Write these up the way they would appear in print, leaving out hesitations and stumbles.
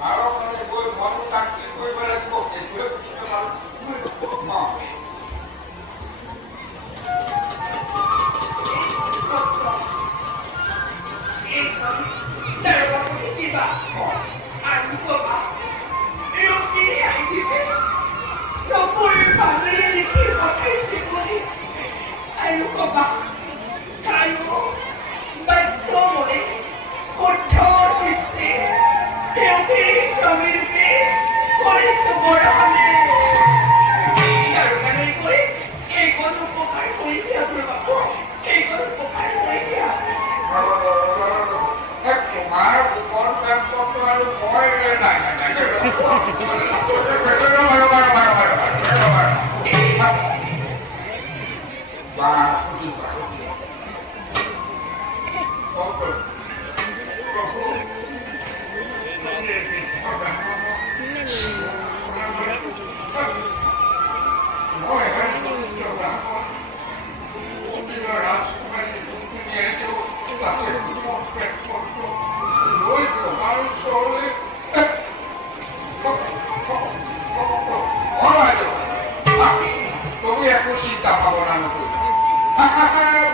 ভাৰতলৈ তুমি একো চিন্তা ভাবনা নকৰিবা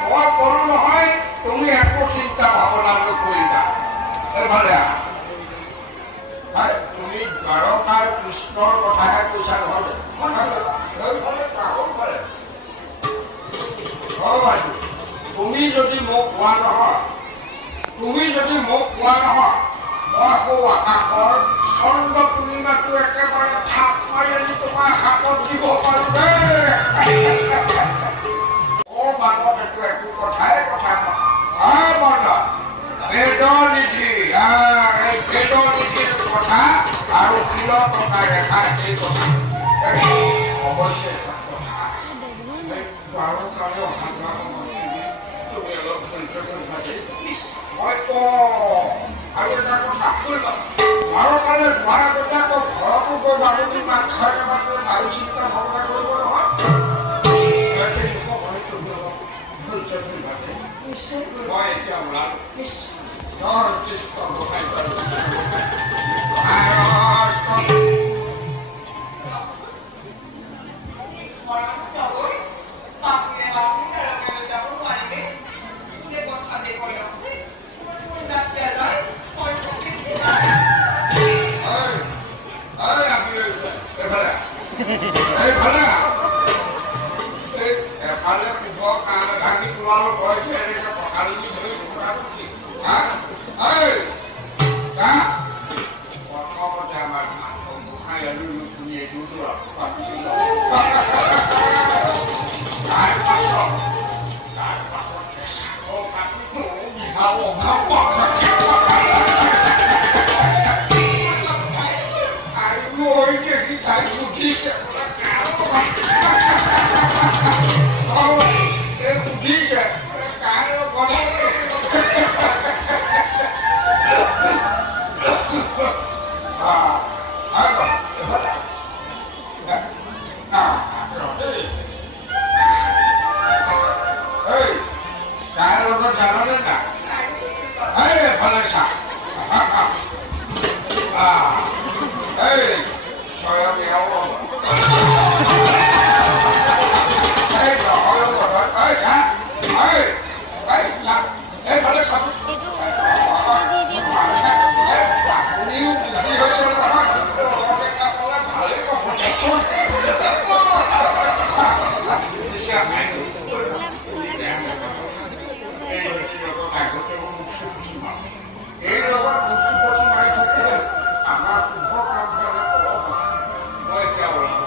ভয় কৰো নহয় তুমি একো চিন্তা ভাবনা নকৰিবা এফালে তুমি দ্বাৰকাৰ কৃষ্ণৰ কথাহে কৈছা নহয় তুমি যদি মোক কোৱা নহয় মই সৌ আকাশৰ চন্দ্ৰ পূৰ্ণিমাটো একেবাৰে থাপ মাৰি আনি তোমাৰ হাতত দিব পাৰো মানত একো একো কথাই কথা নহয় বেদৰ নিধি এই বেদৰ নিধিৰ কথা আৰু কিলো টকা ৰেখাৰ এই কথা অৱশ্যে এটা কথা বাৰৰ কাৰণে অহা যোৱা সময়খিনি তুমি অলপ ধৈৰ্য ধৰিবা দেই মই আৰু এটা কথা বাৰৰ কাৰণে যোৱাৰ আগতে আকৌ ঘৰতো গৈ মানুহটো মাত খাই নামাতিলে আৰু চিন্তা ভাৱনা কৰিব নহয় মই এতিয়া ওলালো জয় কৃষ্ণ গোসাই এফালে শুভৰ কাৰণে ভাঙি তোলালো তই যে এনেকে পথালি দি ধৰি কথাটো কি প্ৰথমতে আমাৰ গোসাঁই আৰু তুমি এইটো তাৰ পাছত দেখি তাই উঠিছে সুধিছে কাৰ লগত জাননে না ভালে চা স্বয়ং এই লগত মুখচুপতি মাৰি থাকিলে আমাৰ শুভ কাম কাৰণে কব মই এতিয়া ওলাব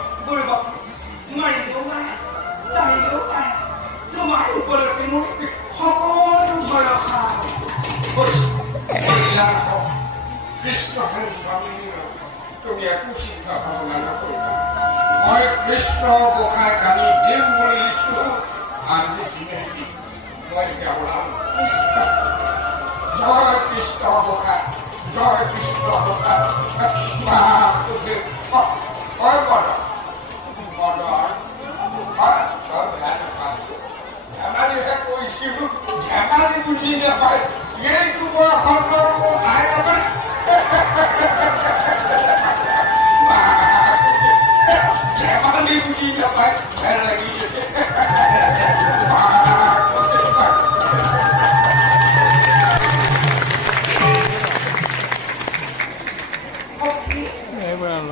মাৰিলেও নাই চাৰিলেও নাই তোমাৰ ওপৰতে মোৰ সকলো ভৰসা কৃষ্ণ স্বামী তুমি একো চিন্তা ভাৱনা নকৰিবা মই কৃষ্ণ গোসাঁই কালি দিম বুলি দিছো আজি দিনে মই এতিয়া ওলাব জয় কৃষ্ণ গোসাঁই জয় কৃষ্ণ গোসাঁই ধেমালিহে কৈছিলো ধেমালি বুজি নাপায় এইটো বয়সত নাই নাপায়